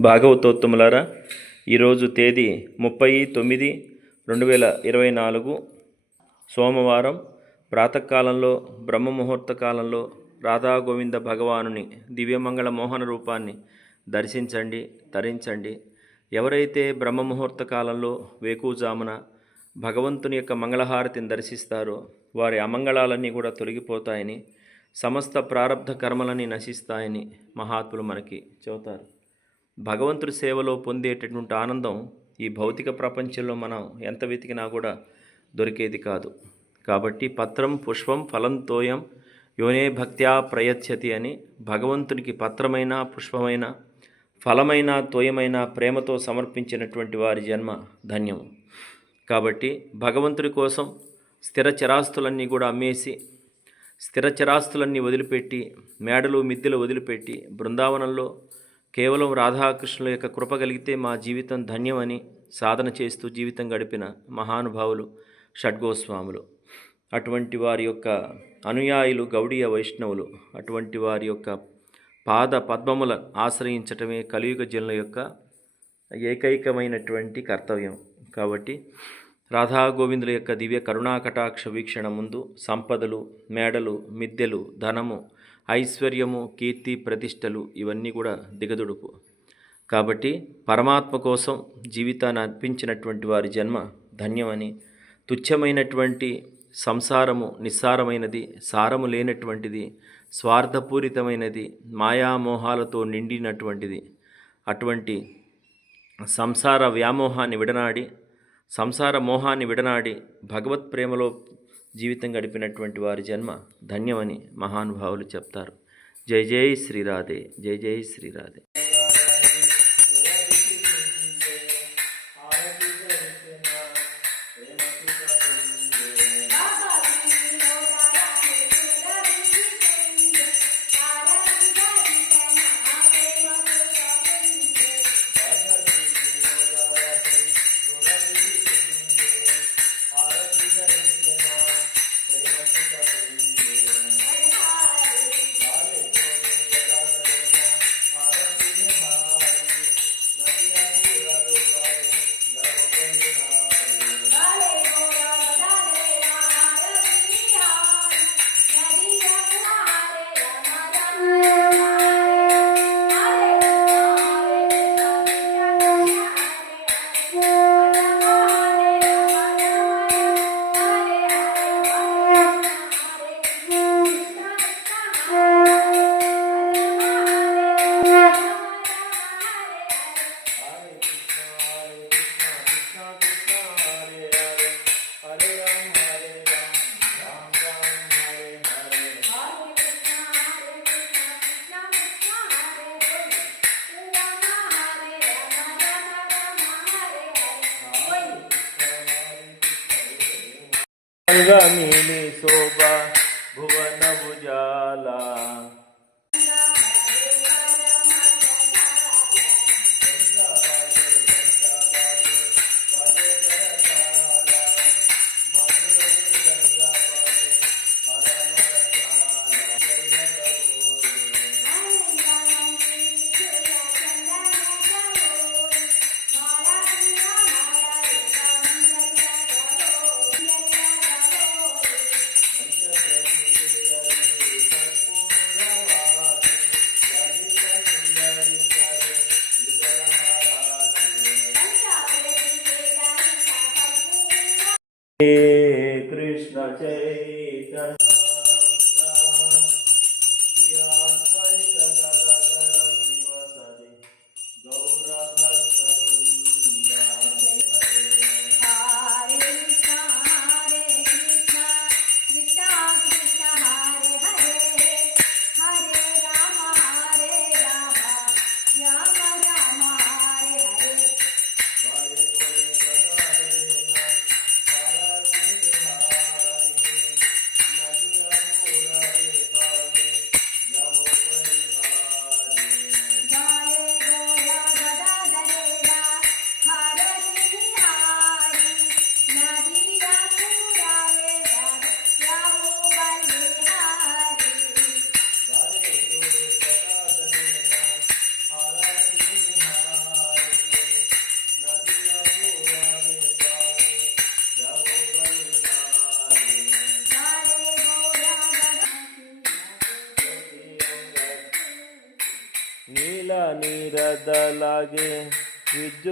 భాగవతోత్తములారా ఈరోజు తేదీ ముప్పై తొమ్మిది రెండు వేల ఇరవై నాలుగు సోమవారం. ప్రాతకాలంలో బ్రహ్మ ముహూర్త కాలంలో రాధాగోవింద భగవానుని దివ్యమంగళ మోహన రూపాన్ని దర్శించండి తరించండి. ఎవరైతే బ్రహ్మ ముహూర్త కాలంలో వేకుజామున భగవంతుని యొక్క మంగళహారతిని దర్శిస్తారో వారి అమంగళాలన్నీ కూడా తొలగిపోతాయని సమస్త ప్రారంధ కర్మలని నశిస్తాయని మహాత్ములు మనకి చెబుతారు. భగవంతుడి సేవలో పొందేటటువంటి ఆనందం ఈ భౌతిక ప్రపంచంలో మనం ఎంత వెతికినా కూడా దొరికేది కాదు. కాబట్టి పత్రం పుష్పం ఫలం తోయం యోనే భక్త్యా ప్రయచ్చతి అని భగవంతునికి పత్రమైన పుష్పమైన ఫలమైన తోయమైన ప్రేమతో సమర్పించినటువంటి వారి జన్మ ధన్యం కాబట్టి భగవంతుడి కోసం స్థిర చరాస్తులన్నీ కూడా అమ్మేసి స్థిర చరాస్తులన్నీ వదిలిపెట్టి మేడలు మిద్దెలు వదిలిపెట్టి బృందావనంలో కేవలం రాధాకృష్ణుల యొక్క కృప కలిగితే మా జీవితం ధన్యమని సాధన చేస్తూ జీవితం గడిపిన మహానుభావులు షడ్గోస్వాములు. అటువంటి వారి యొక్క అనుయాయులు గౌడీయ వైష్ణవులు అటువంటి వారి యొక్క పాద పద్మముల ఆశ్రయించటమే కలియుగ జనుల యొక్క ఏకైకమైనటువంటి కర్తవ్యం. కాబట్టి రాధా గోవిందుల యొక్క దివ్య కరుణాకటాక్ష వీక్షణ ముందు సంపదలు మేడలు మిద్దెలు ధనము ఐశ్వర్యము కీర్తి ప్రతిష్టలు ఇవన్నీ కూడా దిగదుడుపు కాబట్టి పరమాత్మ కోసం జీవితాన్ని అర్పించినటువంటి వారి జన్మ ధన్యమని తుచ్చమైనటువంటి సంసారము నిస్సారమైనది సారము లేనటువంటిది స్వార్థపూరితమైనది మాయామోహాలతో నిండినటువంటిది. అటువంటి సంసార వ్యామోహాన్ని విడనాడి సంసార మోహాన్ని విడనాడి భగవత్ ప్రేమలో జీవితం గడిపినటువంటి వారి జన్మ ధన్యమని మహానుభావులు చెప్తారు. జై జై శ్రీరాధే జై జై శ్రీరాధే रंग शोभा भुवन उजाला కృష్ణ చైతన్య निरा निरा लागे। विद्युत